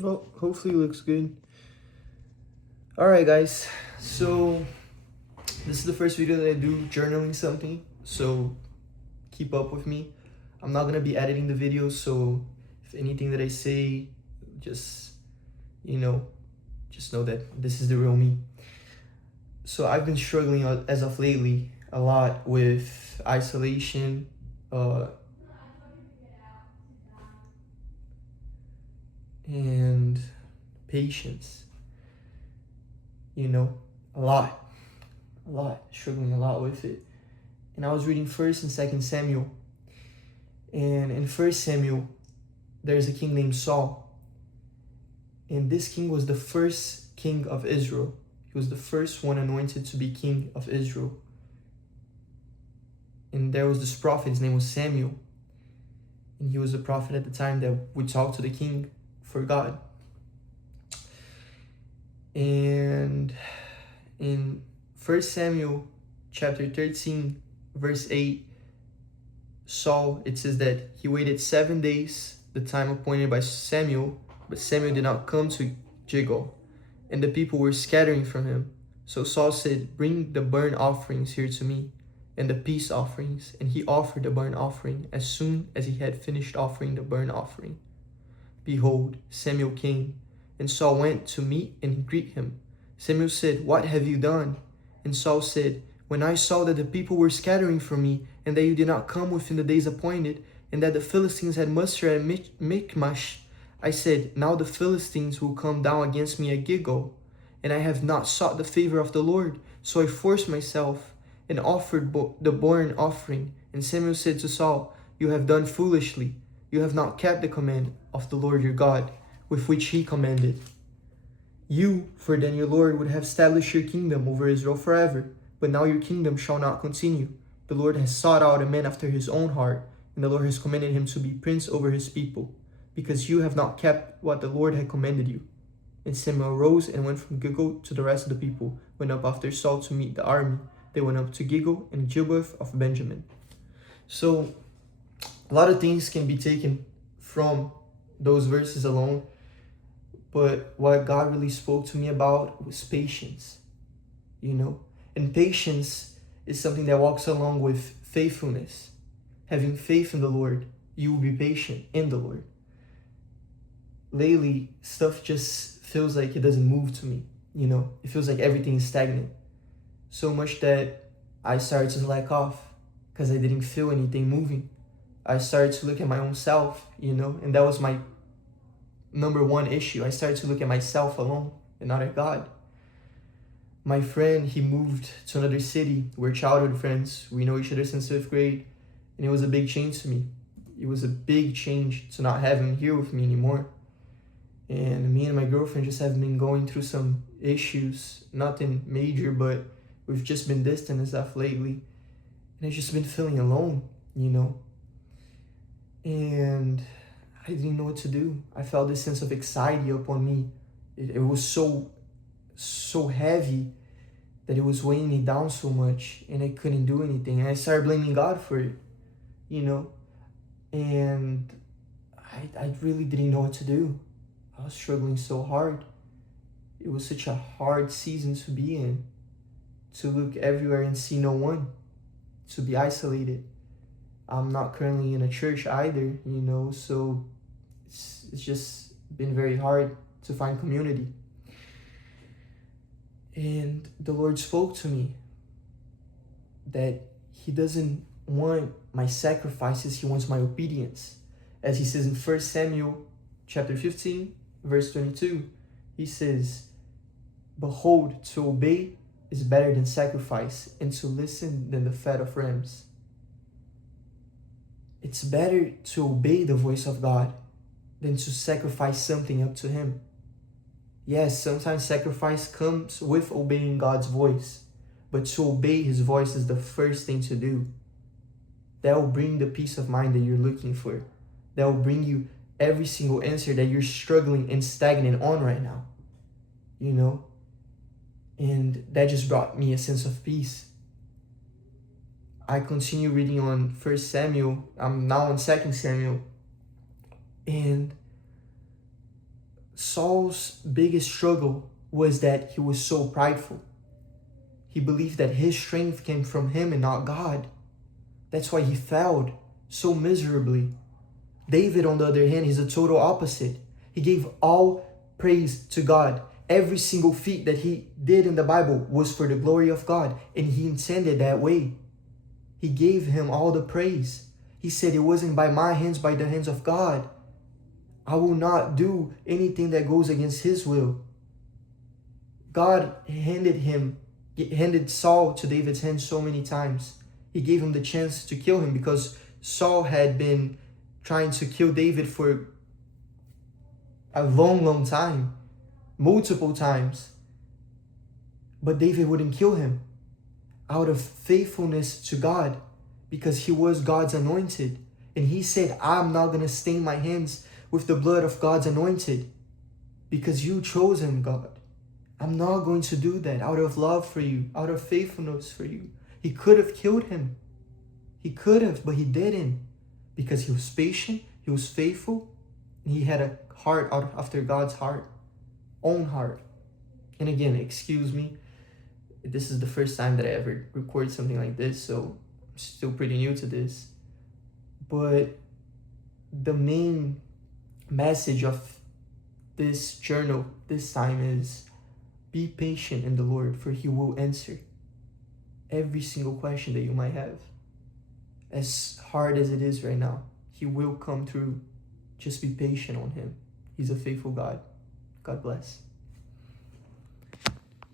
Well, hopefully it looks good. Alright guys, so this is the first video that I do journaling something, so keep up with me. I'm not gonna be editing the video, so if anything that I say, just, you know, just know that this is the real me. So I've been struggling as of lately a lot with isolation, uh, and patience, you know, a lot, struggling a lot with it. And I was reading 1st and 2nd Samuel. And in 1st Samuel, there's a king named Saul. And this king was the first king of Israel. He was the first one anointed to be king of Israel. And there was this prophet, his name was Samuel. And he was a prophet at the time that would talk to the king for God. And in 1st Samuel chapter 13, verse 8, Saul, it says that he waited 7 days, the time appointed by Samuel, but Samuel did not come to Gilgal, and the people were scattering from him. So Saul said, "Bring the burnt offerings here to me, and the peace offerings." And he offered the burnt offering. As soon as he had finished offering the burnt offering, behold, Samuel came, and Saul went to meet and greet him. Samuel said, "What have you done?" And Saul said, "When I saw that the people were scattering from me, and that you did not come within the days appointed, and that the Philistines had mustered at Michmash, I said, now the Philistines will come down against me at Gilgal. And I have not sought the favor of the Lord. So I forced myself and offered the burnt offering." And Samuel said to Saul, "You have done foolishly. You have not kept the command of the Lord your God, with which he commanded you, for then your Lord would have established your kingdom over Israel forever. But now your kingdom shall not continue. The Lord has sought out a man after his own heart, and the Lord has commanded him to be prince over his people, because you have not kept what the Lord had commanded you." And Samuel arose and went from Gilgal to the rest of the people, went up after Saul to meet the army. They went up to Gilgal and Gibeah of Benjamin. So a lot of things can be taken from those verses alone, but what God really spoke to me about was patience, you know? And patience is something that walks along with faithfulness. Having faith in the Lord, you will be patient in the Lord. Lately, stuff just feels like it doesn't move to me, you know? It feels like everything is stagnant. So much that I started to slack off because I didn't feel anything moving. I started to look at my own self, you know? And that was my number one issue. I started to look at myself alone and not at God. My friend, he moved to another city. We're childhood friends. We know each other since 5th grade. And it was a big change to me. It was a big change to not have him here with me anymore. And me and my girlfriend just have been going through some issues. Nothing major, but we've just been distant and stuff lately. And I've just been feeling alone, you know? And I didn't know what to do. I felt this sense of anxiety upon me. It was so heavy that it was weighing me down so much, and I couldn't do anything. And I started blaming God for it, you know? And I really didn't know what to do. I was struggling so hard. It was such a hard season to be in, to look everywhere and see no one, to be isolated. I'm not currently in a church either, you know, so it's just been very hard to find community. And the Lord spoke to me that he doesn't want my sacrifices, he wants my obedience. As he says in 1 Samuel chapter 15, verse 22, he says, "Behold, to obey is better than sacrifice, and to listen than the fat of rams." It's better to obey the voice of God than to sacrifice something up to him. Yes, sometimes sacrifice comes with obeying God's voice, but to obey his voice is the first thing to do. That will bring the peace of mind that you're looking for. That will bring you every single answer that you're struggling and stagnant on right now, you know? And that just brought me a sense of peace. I continue reading on 1 Samuel. I'm now on 2 Samuel. And Saul's biggest struggle was that he was so prideful. He believed that his strength came from him and not God. That's why he failed so miserably. David, on the other hand, is a total opposite. He gave all praise to God. Every single feat that he did in the Bible was for the glory of God, and he intended that way. He gave him all the praise. He said, it wasn't by my hands, by the hands of God. I will not do anything that goes against his will. God handed Saul to David's hands so many times. He gave him the chance to kill him because Saul had been trying to kill David for a long time, multiple times. But David wouldn't kill him out of faithfulness to God because he was God's anointed. And he said, I'm not going to stain my hands with the blood of God's anointed because you chose him, God. I'm not going to do that out of love for you, out of faithfulness for you. He could have killed him. He could have, but he didn't because he was patient, he was faithful, and he had a heart out after God's own heart. And again, excuse me, this is the first time that I ever record something like this, so I'm still pretty new to this. But the main message of this journal this time is be patient in the Lord, for he will answer every single question that you might have. As hard as it is right now, he will come through. Just be patient on him. He's a faithful God. God bless.